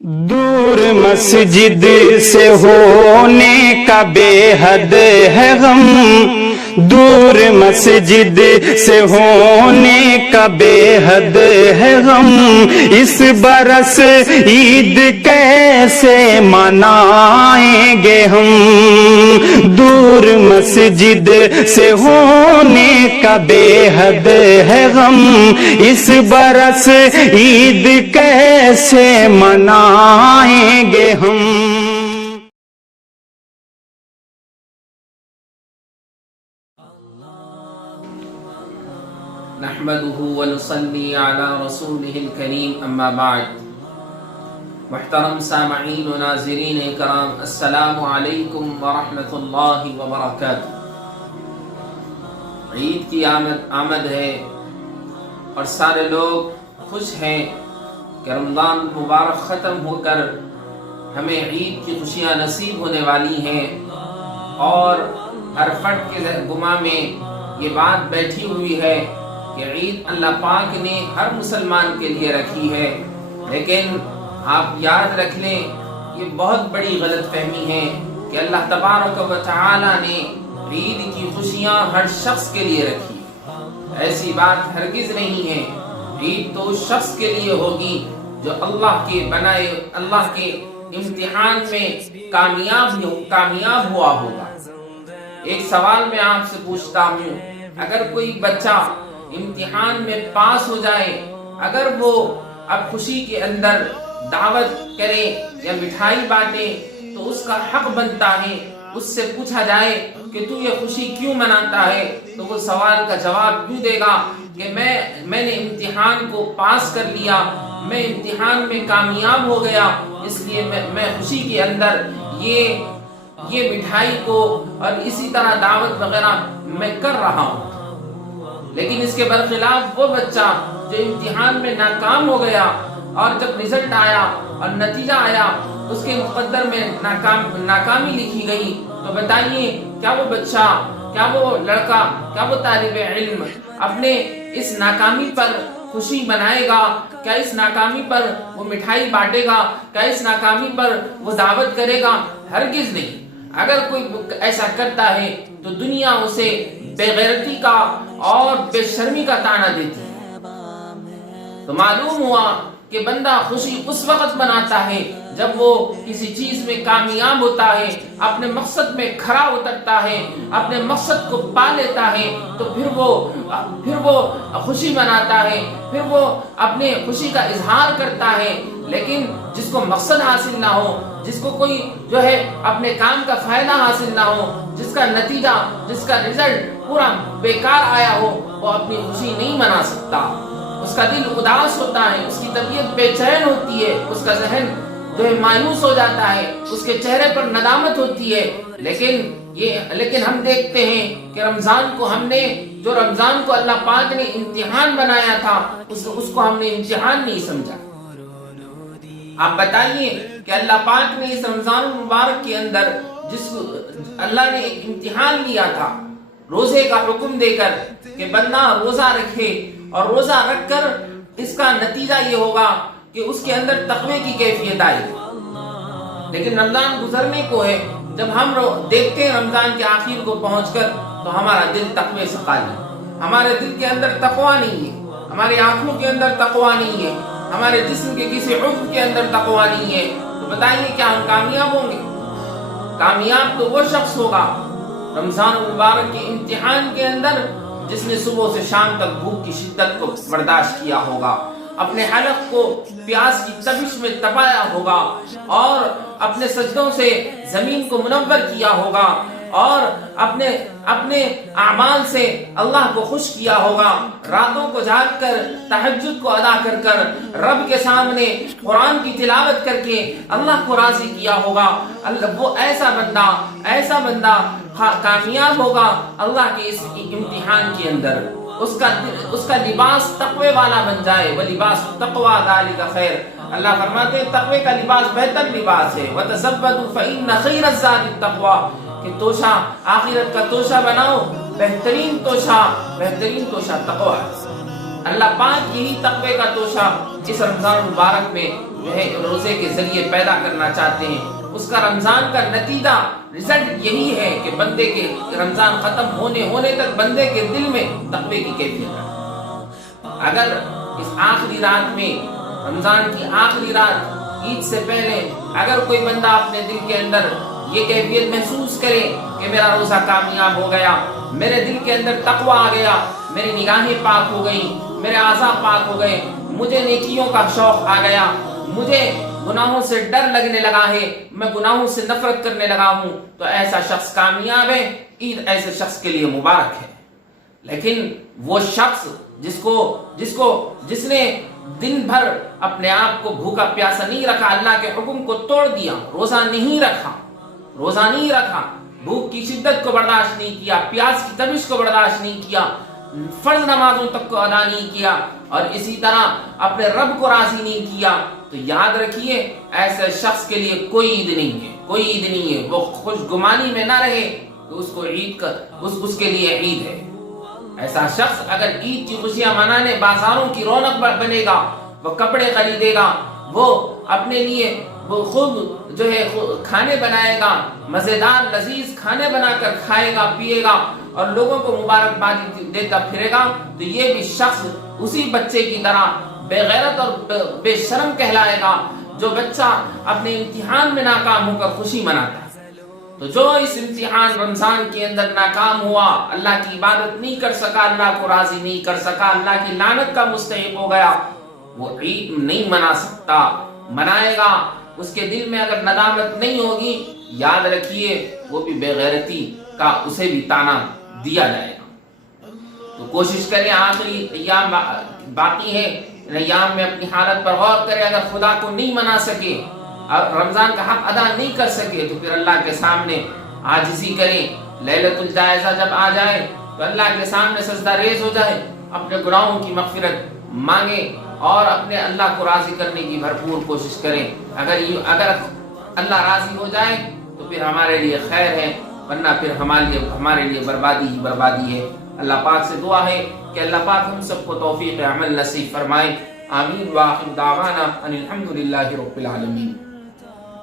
دور مسجد سے ہونے کا بے حد ہے غم، دور مسجد سے ہونے کا بے حد ہے غم، اس برس عید کیسے منائیں گے ہم، دور مسجد سے ہونے کا بے حد ہے غم، اس برس عید کیسے منائیں گے ہم۔ نحمده ونصلي على رسوله الكريم اما بعد۔ محترم سامعین و ناظرین کرام، السلام علیکم ورحمۃ اللہ وبرکاتہ۔ عید کی آمد ہے اور سارے لوگ خوش ہیں کہ رمضان مبارک ختم ہو کر ہمیں عید کی خوشیاں نصیب ہونے والی ہیں، اور ہر فرد کے گماں میں یہ بات بیٹھی ہوئی ہے کہ عید اللہ پاک نے ہر مسلمان کے لیے رکھی ہے، لیکن آپ یاد رکھ لیں یہ بہت بڑی غلط فہمی ہے کہ اللہ تبارک و تعالی نے عید کی خوشیاں ہر شخص کے لیے رکھی۔ ایسی بات ہرگز نہیں ہے۔ عید تو اس شخص کے لیے ہوگی جو اللہ کے بنائے، اللہ کے امتحان میں کامیاب ہوا ہوگا۔ ایک سوال میں آپ سے پوچھتا ہوں، اگر کوئی بچہ امتحان میں پاس ہو جائے، اگر وہ اب خوشی کے اندر دعوت کرے یا مٹھائی بانٹے تو اس کا حق بنتا ہے اس سے پوچھا جائے کہ تو یہ خوشی کیوں مناتا ہے، تو وہ سوال کا جواب یوں دے گا کہ میں نے امتحان کو پاس کر لیا، میں امتحان میں کامیاب ہو گیا، اس لیے میں خوشی کے اندر یہ مٹھائی کو اور اسی طرح دعوت وغیرہ میں کر رہا ہوں۔ لیکن اس کے برخلاف وہ بچہ جو امتحان میں ناکام ہو گیا اور جب رزلٹ آیا اور نتیجہ آیا اس کے مقدر میں ناکامی لکھی گئی، تو بتائیے کیا وہ بچہ، کیا وہ لڑکا، کیا وہ طالب علم اپنے اس ناکامی پر خوشی منائے گا؟ کیا اس ناکامی پر وہ مٹھائی بانٹے گا؟ کیا اس ناکامی پر وہ دعوت کرے گا؟ ہرگز نہیں۔ اگر کوئی ایسا کرتا ہے تو دنیا اسے بے غیرتی کا اور بے شرمی کا طعنہ دیتی ہے۔ تو معلوم ہوا کہ بندہ خوشی اس وقت مناتا ہے جب وہ کسی چیز میں کامیاب ہوتا ہے، اپنے مقصد میں کھرا اترتا ہے، اپنے مقصد کو پا لیتا ہے، تو پھر وہ خوشی مناتا ہے، پھر وہ اپنے خوشی کا اظہار کرتا ہے۔ لیکن جس کو مقصد حاصل نہ ہو، جس کو کوئی جو ہے اپنے کام کا فائدہ حاصل نہ ہو، جس کا نتیجہ، جس کا رزلٹ پورا بیکار آیا ہو، وہ اپنی خوشی نہیں منا سکتا۔ اس کا دل اداس ہوتا ہے، اس کی طبیعت بے چین ہوتی ہے، اس کا ذہن جو ہے مایوس ہو جاتا ہے، اس کے چہرے پر ندامت ہوتی ہے۔ لیکن ہم دیکھتے ہیں کہ رمضان کو اللہ پاک نے امتحان بنایا تھا، اس کو ہم نے امتحان نہیں سمجھا۔ آپ بتائیے کہ اللہ پاک نے اس رمضان المبارک کے اندر اللہ نے ایک امتحان لیا تھا روزے کا حکم دے کر کہ بندہ روزہ رکھے، اور روزہ رکھ کر اس کا نتیجہ یہ ہوگا کہ اس کے اندر تقوی کی کیفیت آئے۔ لیکن رمضان گزرنے کو ہے، جب ہم دیکھتے ہیں رمضان کے آخر کو پہنچ کر تو ہمارا دل تقوی سے خالی، ہمارے دل کے اندر تقوی نہیں ہے، ہماری آنکھوں کے اندر تقوی نہیں ہے، ہمارے جسم کے کسی عضو کے اندر تقوی نہیں ہے، تو بتائیے کیا ہم کامیاب ہوں گے؟ کامیاب تو وہ شخص ہوگا رمضان المبارک کے امتحان کے اندر جس نے صبح سے شام تک بھوک کی شدت کو برداشت کیا ہوگا، اپنے حلق کو پیاس کی تپش میں تپایا ہوگا، اور اپنے سجدوں سے زمین کو منور کیا ہوگا، اور اپنے اعمال سے اللہ کو خوش کیا ہوگا، راتوں کو جاگ کر تہجد کو ادا کر کر رب کے سامنے قرآن کی تلاوت کر کے اللہ کو راضی کیا ہوگا۔ وہ ایسا بندہ کامیاب ہوگا اللہ کے اس امتحان کے اندر۔ اس کا لباس تقوی والا بن جائے، وَلِبَاسُ التَّقْوَىٰ ذَٰلِكَ خَيْرٌ۔ اللہ فرماتے ہیں تقوی کا لباس بہتر لباس ہے، وَتَزَوَّدُوا فَإِنَّ خَيْرَ الزَّادِ التَّقْوَىٰ، کہ توشہ آخرت کا توشہ بناؤ، بہترین توشہ تقوی ہے۔ اللہ پاک یہی تقوی کا توشہ اس رمضان مبارک میں جو ہے روزے کے ذریعے پیدا کرنا چاہتے ہیں، اس کا رمضان کا نتیجہ رزلٹ یہی ہے کہ بندے کے رمضان ختم ہونے تک بندے کے دل میں تقوی کی کیفیت ہے۔ اگر اس آخری رات میں، رمضان کی آخری رات عید سے پہلے، اگر کوئی بندہ اپنے دل کے اندر یہ کیفیت محسوس کرے کہ میرا روزہ کامیاب ہو گیا، میرے دل کے اندر تقوی آ گیا، میری نگاہیں پاک ہو گئیں، میرے اعضاء پاک ہو گئے، مجھے نیکیوں کا شوق آ گیا، مجھے گناہوں سے ڈر لگنے لگا ہے، میں گناہوں سے نفرت کرنے لگا ہوں، تو ایسا شخص کامیاب ہے، عید ایسے شخص کے لیے مبارک ہے۔ لیکن وہ شخص جس نے دن بھر اپنے آپ کو بھوکا پیاسا نہیں رکھا، اللہ کے حکم کو توڑ دیا، روزہ نہیں رکھا، بھوک کی شدت کو برداشت نہیں کیا، پیاس کی تپش کو برداشت نہیں کیا، فرض نمازوں تک کو ادا نہیں کیا، اور اسی طرح اپنے رب کو راضی نہیں کیا، تو یاد رکھیے ایسے شخص کے لیے کوئی عید نہیں ہے، وہ خوش گمانی میں نہ رہے کہ اس کو اس کے لیے عید ہے۔ ایسا شخص اگر عید کی خوشیاں منانے بازاروں کی رونق بنے گا، وہ کپڑے خریدے گا، وہ اپنے لیے وہ خود جو ہے کھانے بنائے گا، مزیدار لذیذ کھانے بنا کر کھائے گا، پیے گا اور لوگوں کو مبارکبادی دیتا پھرے گا، تو یہ بھی شخص اسی بچے کی طرح بے غیرت اور بے شرم کہلائے گا جو بچہ اپنے امتحان میں ناکام ہو کر خوشی مناتا ہے۔ تو جو اس امتحان رمضان کے اندر ناکام ہوا، اللہ کی عبادت نہیں کر سکا، اللہ کو راضی نہیں کر سکا، اللہ کی لعنت کا مستحق ہو گیا، وہ عید نہیں منا سکتا، منائے گا، اس کے دل میں اگر ندامت نہیں ہوگی، یاد رکھیے وہ بھی بے غیرتی کا اسے بھی تانا دیا جائے گا۔ تو کوشش کریں، آخری ایام باقی ہے، ان ایام میں اپنی حالت پر غور کریں، اگر خدا کو نہیں منا سکے، رمضان کا حق ادا نہیں کر سکے، تو پھر اللہ کے سامنے عاجزی کریں، لیلۃ الجائزہ جب آ جائے تو اللہ کے سامنے سجدہ ریز ہو جائے، اپنے گناہوں کی مغفرت مانگے اور اپنے اللہ کو راضی کرنے کی بھرپور کوشش کریں۔ اگر اللہ راضی ہو جائے تو پھر ہمارے لیے خیر ہے، ورنہ پھر ہمارے لیے بربادی ہی بربادی ہے۔ اللہ پاک سے دعا ہے کہ اللہ پاک ہم سب کو توفیق عمل نصیب فرمائے۔ آمین، وآخر دعوانا ان الحمد للہ رب العالمین۔